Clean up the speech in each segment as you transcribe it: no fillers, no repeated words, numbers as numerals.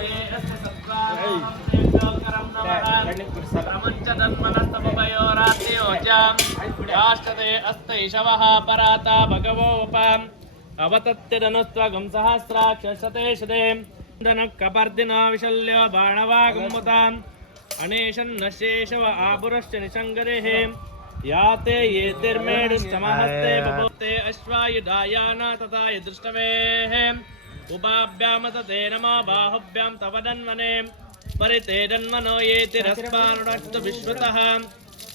ये अस्य सत्त्वानां प्रपञ्चतन्मनस्तमपयोरात्योजां याश्चते अस्तैषवः पराता भगवोपम् अवतत्यदनुस्त्वगं सहस्राक्षशते शते कपर्दिना विशल्य बाणवागमुताम् अनेशन्नशेषव आपुरश्च निषङ्गरेः याते ये तिर्मेडुष्टमहस्ते बभूते अश्वायुधायाना तथा यदृष्टवेः उभाभ्यामतते नमो बाहुभ्यां तव दन्वने परिते दन्वनो ये तिरस्मारुणश्च विश्वतः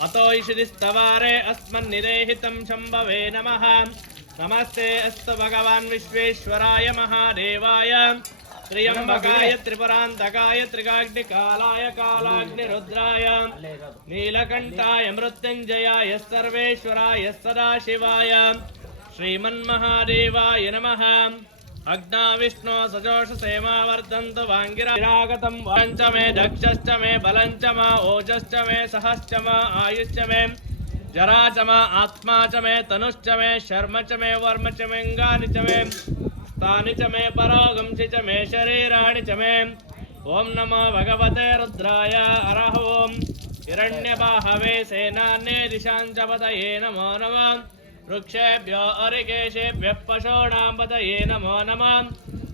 अतो इषिदिस्तवारे अस्मन्निदेहितं शम्भवे नमः नमस्ते अस्तु भगवान् विश्वेश्वराय महादेवाय त्र्यंबकाय त्रिपुरान्तकाय त्रिकाग्निकालाय कालाग्निरुद्राय नीलकण्ठाय मृत्युञ्जयाय सर्वेश्वराय सदाशिवाय श्रीमन्महादेवाय नमः अग्ना विष्णु सजोषसेमा वर्धन्तु वाङ्गिरागतं वाञ्च मे दक्षश्च मे बलञ्च म ओजश्च मे सहश्च म आयुश्च मे जरा च म आत्मा च मे तनुश्च मे शर्म च मे वर्म च मे अङ्गानि च मे तानि च मे परागंसि च मे शरीराणि च मे ओं नमो भगवते रुद्राय अरह ओं हिरण्यबाहवे सेनान्ये दिशां च पतये नमो नमः वृक्षेभ्यो अरिकेशेभ्यः पशूनां पतये नमो नमः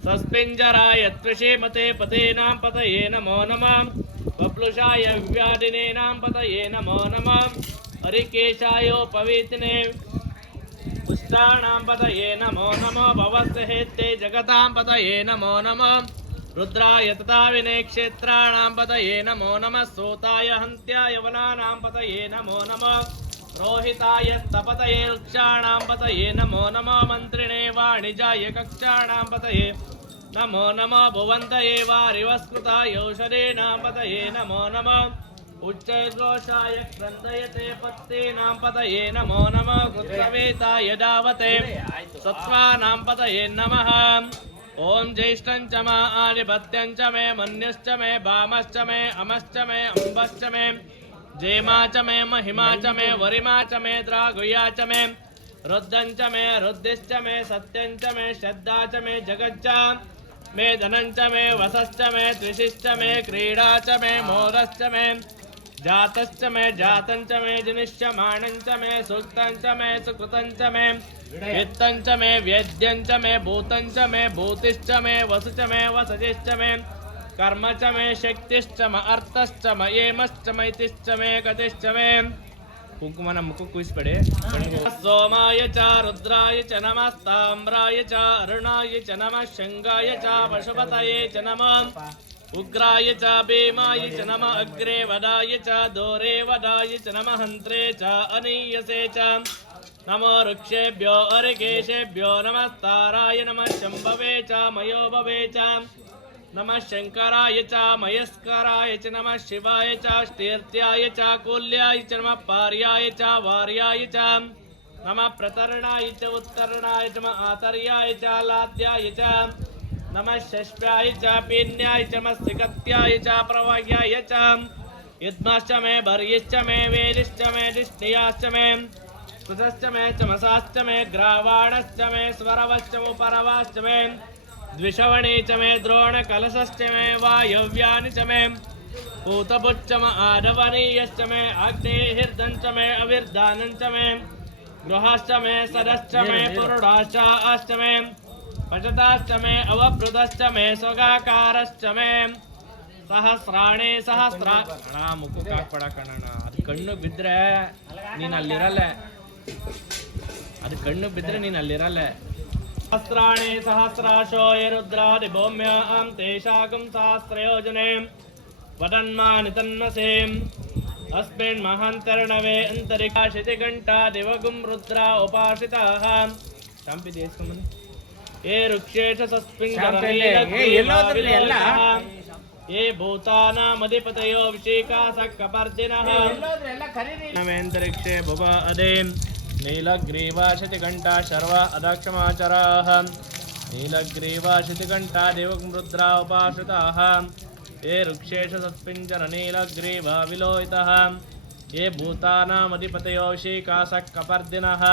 सस्पिञ्जराय त्रिषीमते पतीनां पतये नमो नमः बप्लुषाय व्याधिनीनां पतये नमो नमः हरिकेशायोपवीतिने पुष्टाणां पतये नमो नमो भवस्तेते जगतां पतये नमो नमः रुद्राय तथा विनेक्षेत्राणां पतये नमो नमः सूताय हन्त्याय वनानां पतये नमो नमः रोहिताय स्तपतये वृक्षाणां पतये नमो नमः मन्त्रिणे वाणिजाय कक्षाणां पतये नमो नमः भुवन्तये वारिवस्कृताय औषधीनां पतये नमो नमः उच्चैर्घोषाय क्रन्दयते पत्तीनां पतये नमो नमः कृत्सवेताय दावते सत्त्वानां पतये नमः ॐ ज्येष्ठं च मा आदिपत्यं च मे मन्युश्च मे वामश्च मे अमश्च मे अम्बश्च मे जेमा च मे महिमा च मे वरिमा च मे द्रागुया च मे रुद्धं च मे रुद्धिश्च मे सत्यं च मे श्रद्धा च मे जगच्च मे धनं च मे वसश्च मे त्रिशिश्च मे क्रीडा च मे मोदश्च मे जातश्च मे जातं च मे जनिष्यमाणं च मे सुस्तं च मे सुकृतं च मे वित्तं च मे वेद्यं च मे भूतं च मे भूतिश्च मे वसु च मे वसजिश्च मे कर्म च मे शक्तिश्च म अर्थश्च म येमश्च मैतिश्च मे गतिश्च मे कुंकुमನ ಮುಖಕ್ಕೆ ಕುಯಿಸ್ಬೇಡಿ सोमाय च रुद्राय च नमस्ताम्राय च अरुणाय च नमः शंगाय च पशुपतये च नमः उग्राय च भीमाय च नमः अग्रे वदाय च दोरे वदाय च नमः हन्त्रे च अनीयसे च नमो वृक्षेभ्यो अरिकेशेभ्यो नमस्ताराय नमः शम्भवे च मयोभवे च नमः शंकराय च मयस्कराय च नमः शिवाय च स्तीर्थ्याय च कूल्याय च नमः पार्याय च वार्याय च नमः प्रतरणाय च उत्तरणाय च नमः आतर्याय च लाद्याय च नमः षष्ठ्याय च पीन्याय च नमः सिकत्याय च प्रवह्याय च युद्मश्च मे भर्यश्च मे वेदिश्च मे दिष्टियाश्च मे सुतश्च मे चमसाश्च मे ग्रावाणश्च मे स्वरवश्च उपरवाश्च मे द्विषवणी च मे द्रोणकलशश्च मे वायव्यानि च मे पूतपुच्च म आडवनीयश्च मे अग्निर्दं च मे अविर्दानं च मे गृहश्च मे सदश्च मे पुरुडाश्च मे पचताश्च मे अवभृतश्च मे स्वगाकारश्च मे सहस्राणि सहस्रा ಅಣ್ಣ ಮುಖಕ್ಕೆ ಹಾಕ್ಬೇಡ ಕಣಣ್ಣ ಅದು ಕಣ್ಣು ಬಿದ್ದರೆ ನೀನು ಅಲ್ಲಿರಲ್ಲ ಅದು ಕಣ್ಣು ಬಿದ್ದರೆ ನೀನು ಅಲ್ಲಿರಲ್ಲ सहस्राणि सहस्राशो ये रुद्रादि भौम्यां तेषाकं सहस्रयोजने वदन्मानि तन्मसे अस्मिन् महान्तर्णवे अन्तरिक्षाशितिघण्टा दिवगुं रुद्रा उपासिताः शाम्पि देस्कमनि ये वृक्षेश सस्मिङ्गरनीलग्रीवाविलोचनः ये भूतानामधिपतयो विषेकासकपर्दिनः नवेन्तरिक्षे भुव अदें नीलग्रीवाशितिघण्टा शर्व अदक्षमाचराः नीलग्रीवाशितिघण्टा देवगुं रुद्रा उपाश्रिताः ये वृक्षेश सत्पिञ्जरनीलग्रीवा विलोहितः ये भूतानामधिपतयो विषेकासकपर्दिनः